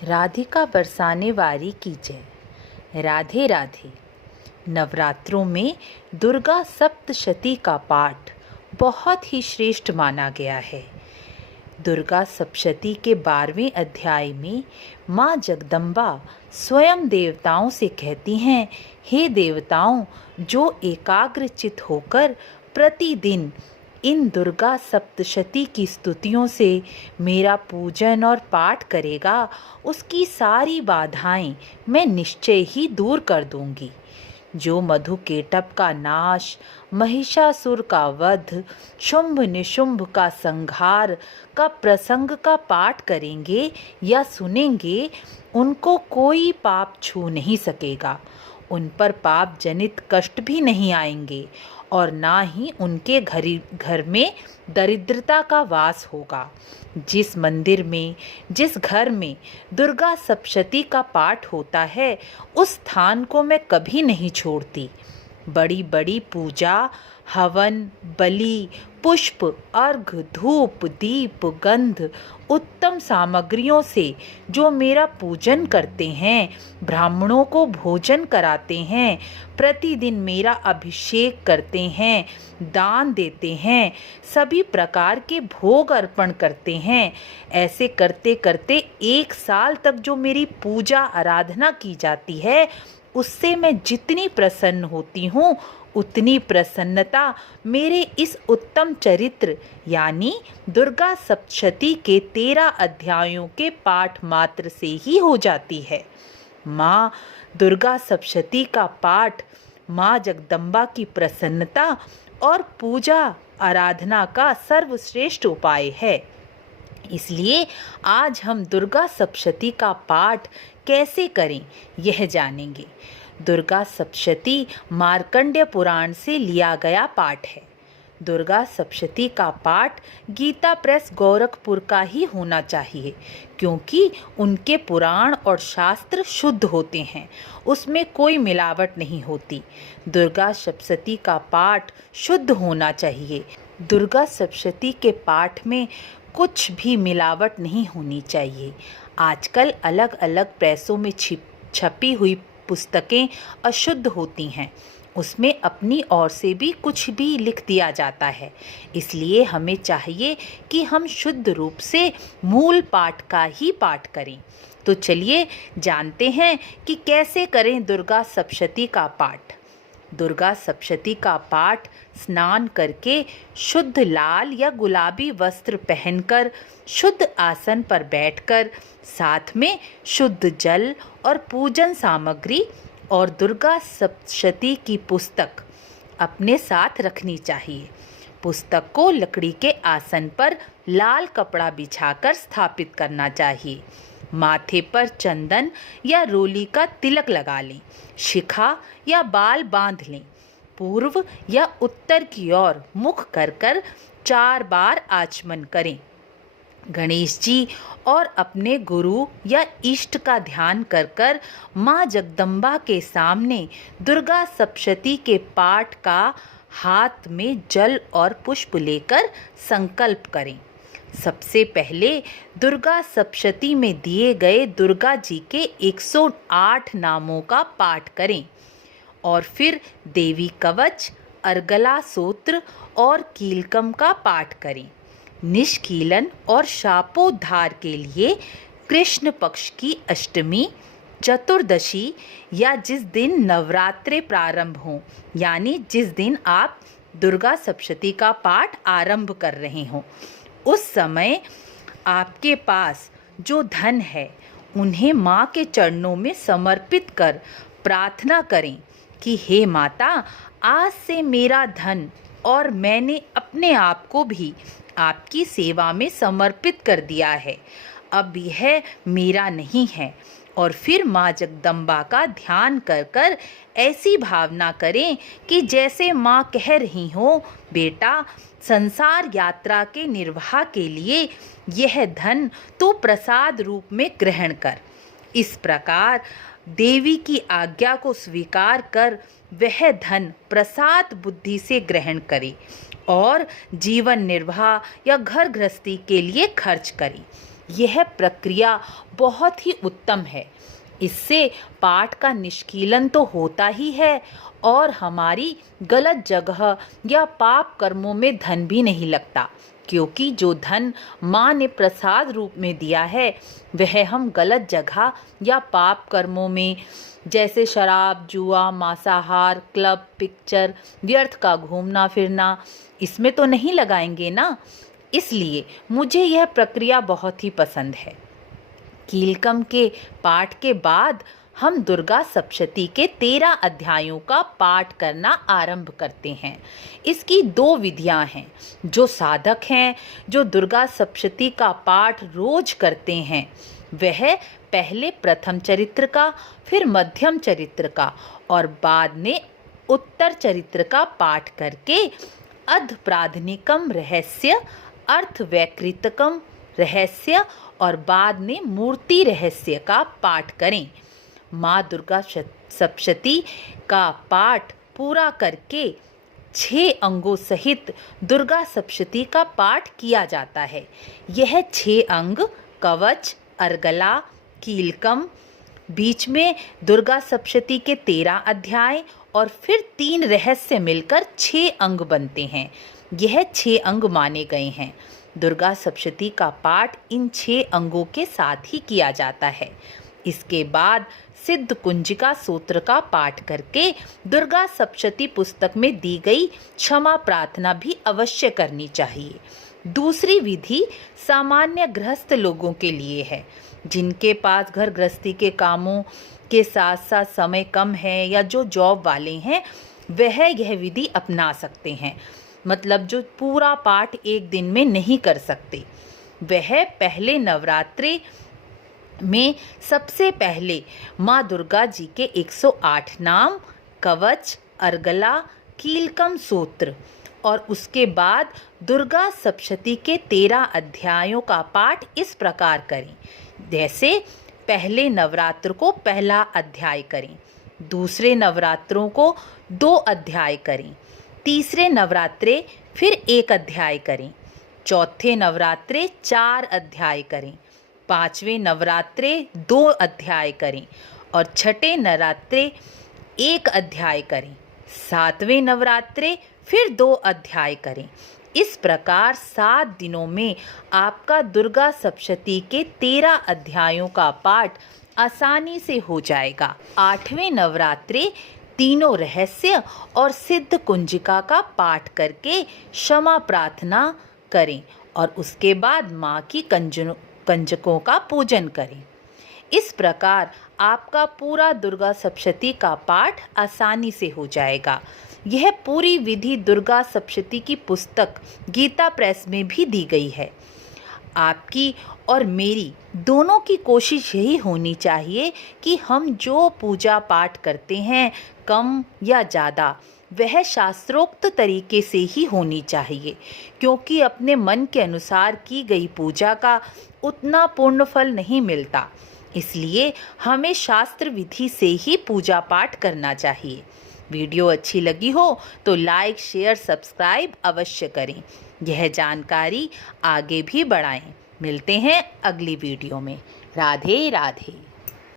राधिका बरसाने वारी की जय। राधे राधे। नवरात्रों में दुर्गा सप्तशती का पाठ बहुत ही श्रेष्ठ माना गया है। दुर्गा सप्तशती के 12वें अध्याय में माँ जगदम्बा स्वयं देवताओं से कहती हैं, हे देवताओं, जो एकाग्रचित होकर प्रतिदिन इन दुर्गा सप्तशती की स्तुतियों से मेरा पूजन और पाठ करेगा, उसकी सारी बाधाएं मैं निश्चय ही दूर कर दूंगी। जो मधुकेटभ का नाश, महिषासुर का वध, शुंभ निशुंभ का संहार का प्रसंग का पाठ करेंगे या सुनेंगे, उनको कोई पाप छू नहीं सकेगा। उन पर पाप जनित कष्ट भी नहीं आएंगे और ना ही उनके घर में दरिद्रता का वास होगा। जिस मंदिर में, जिस घर में दुर्गा सप्तशती का पाठ होता है, उस स्थान को मैं कभी नहीं छोड़ती। बड़ी बड़ी पूजा, हवन, बलि, पुष्प, अर्घ, धूप, दीप, गंध, उत्तम सामग्रियों से जो मेरा पूजन करते हैं, ब्राह्मणों को भोजन कराते हैं, प्रतिदिन मेरा अभिषेक करते हैं, दान देते हैं, सभी प्रकार के भोग अर्पण करते हैं, ऐसे करते करते 1 साल तक जो मेरी पूजा आराधना की जाती है, उससे मैं जितनी प्रसन्न होती हूँ, उतनी प्रसन्नता मेरे इस उत्तम चरित्र यानी दुर्गा सप्तशती के 13 अध्यायों के पाठ मात्र से ही हो जाती है। माँ दुर्गा सप्तशती का पाठ माँ जगदम्बा की प्रसन्नता और पूजा आराधना का सर्वश्रेष्ठ उपाय है। इसलिए आज हम दुर्गा सप्तशती का पाठ कैसे करें, यह जानेंगे। दुर्गा सप्तशती मार्कंडेय पुराण से लिया गया पाठ है। दुर्गा सप्तशती का पाठ गीता प्रेस गोरखपुर का ही होना चाहिए, क्योंकि उनके पुराण और शास्त्र शुद्ध होते हैं, उसमें कोई मिलावट नहीं होती। दुर्गा सप्तशती का पाठ शुद्ध होना चाहिए। दुर्गा सप्तशती के पाठ में कुछ भी मिलावट नहीं होनी चाहिए। आजकल अलग अलग प्रेसों में छपी हुई पुस्तकें अशुद्ध होती हैं, उसमें अपनी ओर से भी कुछ भी लिख दिया जाता है। इसलिए हमें चाहिए कि हम शुद्ध रूप से मूल पाठ का ही पाठ करें। तो चलिए जानते हैं कि कैसे करें दुर्गा सप्तशती का पाठ। दुर्गा सप्तशती का पाठ स्नान करके शुद्ध लाल या गुलाबी वस्त्र पहनकर शुद्ध आसन पर बैठकर साथ में शुद्ध जल और पूजन सामग्री और दुर्गा सप्तशती की पुस्तक अपने साथ रखनी चाहिए। पुस्तक को लकड़ी के आसन पर लाल कपड़ा बिछाकर स्थापित करना चाहिए। माथे पर चंदन या रोली का तिलक लगा लें, शिखा या बाल बांध लें। पूर्व या उत्तर की ओर मुख कर 4 बार आचमन करें। गणेश जी और अपने गुरु या इष्ट का ध्यान कर माँ जगदम्बा के सामने दुर्गा सप्तशती के पाठ का हाथ में जल और पुष्प लेकर संकल्प करें। सबसे पहले दुर्गा सप्तशती में दिए गए दुर्गा जी के 108 नामों का पाठ करें और फिर देवी कवच, अर्गला सूत्र और कीलकम का पाठ करें। निष्कीलन और शापोद्धार के लिए कृष्ण पक्ष की अष्टमी, चतुर्दशी या जिस दिन नवरात्रे प्रारंभ हों, यानी जिस दिन आप दुर्गा सप्तशती का पाठ आरंभ कर रहे हों, उस समय आपके पास जो धन है उन्हें माँ के चरणों में समर्पित कर प्रार्थना करें कि हे माता, आज से मेरा धन और मैंने अपने आप को भी आपकी सेवा में समर्पित कर दिया है, अब यह मेरा नहीं है। और फिर माँ जगदम्बा का ध्यान कर ऐसी भावना करें कि जैसे माँ कह रही हो, बेटा, संसार यात्रा के निर्वाह के लिए यह धन तू प्रसाद रूप में ग्रहण कर। इस प्रकार देवी की आज्ञा को स्वीकार कर वह धन प्रसाद बुद्धि से ग्रहण करे और जीवन निर्वाह या घर गृहस्थी के लिए खर्च करें। यह प्रक्रिया बहुत ही उत्तम है। इससे पाठ का निष्कीलन तो होता ही है और हमारी गलत जगह या पाप कर्मों में धन भी नहीं लगता, क्योंकि जो धन माँ ने प्रसाद रूप में दिया है वह हम गलत जगह या पाप कर्मों में, जैसे शराब, जुआ, मांसाहार, क्लब, पिक्चर, व्यर्थ का घूमना फिरना, इसमें तो नहीं लगाएंगे ना। इसलिए मुझे यह प्रक्रिया बहुत ही पसंद है। कीलकम के पाठ के बाद हम दुर्गा सप्तशती के 13 अध्यायों का पाठ करना आरंभ करते हैं। इसकी 2 विधियां हैं। जो साधक हैं, जो दुर्गा सप्तशती का पाठ रोज करते हैं, वह पहले प्रथम चरित्र का, फिर मध्यम चरित्र का और बाद में उत्तर चरित्र का पाठ करके अधप्राधनिकम रहस्य, अर्थवैकृतकम रहस्य और बाद में मूर्ति रहस्य का पाठ करें। माँ दुर्गा सप्तशती का पाठ पूरा करके 6 अंगों सहित दुर्गा सप्तशती का पाठ किया जाता है। यह 6 अंग कवच, अर्गला, कीलकम, बीच में दुर्गा सप्तशती के 13 अध्याय और फिर 3 रहस्य मिलकर 6 अंग बनते हैं। यह 6 अंग माने गए हैं। दुर्गा सप्तशती का पाठ इन 6 अंगों के साथ ही किया जाता है। इसके बाद सिद्ध कुंजिका सूत्र का पाठ करके दुर्गा सप्तशती पुस्तक में दी गई क्षमा प्रार्थना भी अवश्य करनी चाहिए। दूसरी विधि सामान्य गृहस्थ लोगों के लिए है, जिनके पास घर गृहस्थी के कामों के साथ साथ समय कम है या जो जॉब वाले हैं, वह यह विधि अपना सकते हैं। मतलब जो पूरा पाठ एक दिन में नहीं कर सकते, वह पहले नवरात्रि में सबसे पहले माँ दुर्गा जी के 108 नाम, कवच, अर्गला, कीलकम सूत्र और उसके बाद दुर्गा सप्तशती के 13 अध्यायों का पाठ इस प्रकार करें। जैसे पहले नवरात्र को पहला अध्याय करें, दूसरे नवरात्रों को 2 अध्याय करें, तीसरे नवरात्रे फिर 1 अध्याय करें, चौथे नवरात्रे 4 अध्याय करें, 5वें नवरात्रे 2 अध्याय करें और छठे नवरात्रे 1 अध्याय करें, 7वें नवरात्रे फिर 2 अध्याय करें। इस प्रकार 7 दिनों में आपका दुर्गा सप्तशती के 13 अध्यायों का पाठ आसानी से हो जाएगा। 8वें नवरात्रे तीनों रहस्य और सिद्ध कुंजिका का पाठ करके क्षमा प्रार्थना करें और उसके बाद माँ की कंजकों का पूजन करें। इस प्रकार आपका पूरा दुर्गा सप्तशती का पाठ आसानी से हो जाएगा। यह पूरी विधि दुर्गा सप्तशती की पुस्तक गीता प्रेस में भी दी गई है। आपकी और मेरी दोनों की कोशिश यही होनी चाहिए कि हम जो पूजा पाठ करते हैं, कम या ज़्यादा, वह शास्त्रोक्त तरीके से ही होनी चाहिए, क्योंकि अपने मन के अनुसार की गई पूजा का उतना पूर्ण फल नहीं मिलता। इसलिए हमें शास्त्र विधि से ही पूजा पाठ करना चाहिए। वीडियो अच्छी लगी हो तो लाइक, शेयर, सब्सक्राइब अवश्य करें। यह जानकारी आगे भी बढ़ाएं। मिलते हैं अगली वीडियो में। राधे राधे।